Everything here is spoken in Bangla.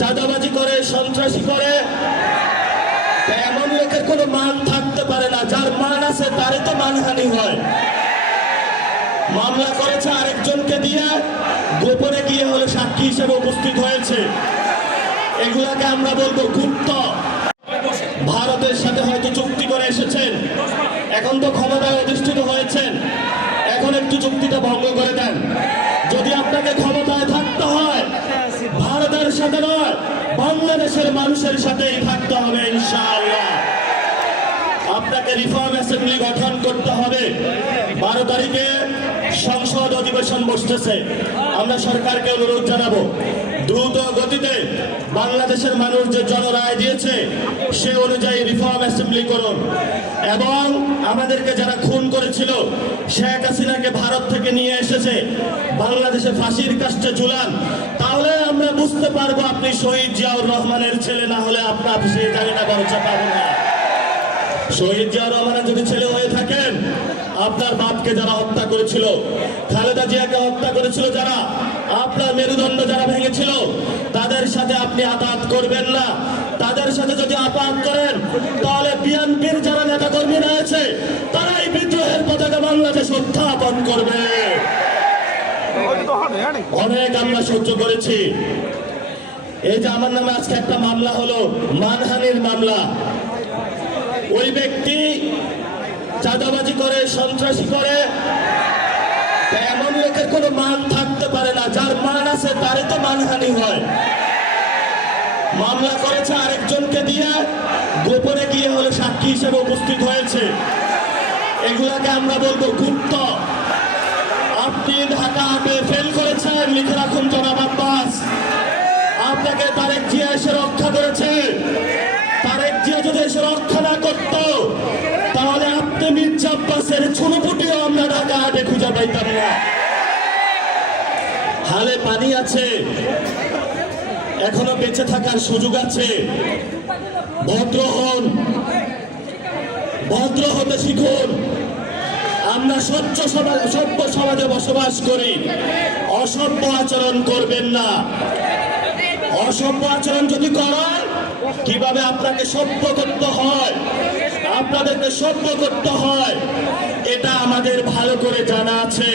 চাঁদাবাজি করে, সন্ত্রাসী করে, এমন লোকের কোনো মান থাকতে পারে না। যার মান আছে তারই তো মানহানি হয়। মামলা করেছে আরেকজনকে দিয়ে, গোপনে গিয়ে হলো সাক্ষী হিসেবে উপস্থিত হয়েছে। এগুলাকে আমরা বলবো গুপ্ত। ভারতের সাথে হয়তো চুক্তি করে এসেছেন, এখন তো ক্ষমতায় অধিষ্ঠিত হয়েছেন, এখন একটু চুক্তিটা ভঙ্গ করে দেন। যদি আপনাকে ক্ষমতায় থাকতে হয় ভারতের সাথে নয়, বাংলাদেশের মানুষের সাথেই থাকতে হবে ইনশাআল্লাহ। আপনাকে রিফর্ম অ্যাসেম্বলি গঠন করতে হবে। 12 তারিখে সংসদ অধিবেশন বসতেছে। আমরা সরকারকে অনুরোধ জানাবো, দ্রুত গতিতে বাংলাদেশের মানুষ যে জনরায় দিয়েছে সে অনুযায়ী রিফর্ম অ্যাসেম্বলি করুন। এবং আমাদেরকে যারা খুন করেছিল, শেখ হাসিনাকে ভারত থেকে নিয়ে এসেছে বাংলাদেশে ফাঁসির কাস্টে ঝুলান, তাহলে আমরা বুঝতে পারবো আপনি শহীদ জিয়াউর রহমানের ছেলে, না হলে আপনার সেই জায়গাটা খরচা পাবো না। শহীদ জিয়াউর রহমানের যদি ছেলে হয়ে থাকেন, আপনার বাপকে যারা হত্যা করেছিল, খালেদা জিয়াকে হত্যা করেছিল যারা, আপনার মেরুদণ্ড যারা ভেঙেছিল, তাদের সাথে আপনি আঘাত করবেন না। তাদের সাথে যদি আঘাত করেন তাহলে বিএনপির যারা নেতা কর্মী রয়েছে তারাই বিদ্রোহের পতাকা বাংলাদেশ উত্থাপন করবে। অনেক আমরা সহ্য করেছি। এই যে আমার নামে আজকে একটা মামলা হলো, মানহানির মামলা। ওই ব্যক্তি চাঁদাবাজি করে, সন্ত্রাসী করে, এমন লোকের কোনো মান থাকতে পারে না। যার মান আছে তারই তো মানহানি হয়। মামলা করেছে আরেকজনকে দিয়ে, গোপনে গিয়ে হলো সাক্ষী হিসেবে উপস্থিত হয়েছে। এগুলাকে আমরা বলবো গুপ্ত। আপনি ঢাকা হাটে ফেল করেছেন, লিখে রাখুন জনাব আব্বাস। আপনাকে তারেক জিয়া এসে রক্ষা করেছে। তারেক জিয়া যদি এসে রক্ষা না করতো তাহলে আপনি মির্জা আব্বাসের ছুনোপুটিও আমরা ঢাকা হাটে খুঁজে পাইতাম না। হালে পানি আছে, এখনো বেঁচে থাকার সুযোগ আছে। ভদ্র হন, ভদ্র হতে শিখুন। আমরা সভ্য সমাজে বসবাস করি, অসভ্য আচরণ করবেন না। অসভ্য আচরণ যদি করেন, কিভাবে আপনাকে সভ্য করতে হয়, আপনাদেরকে সভ্য করতে হয়, এটা আমাদের ভালো করে জানা আছে।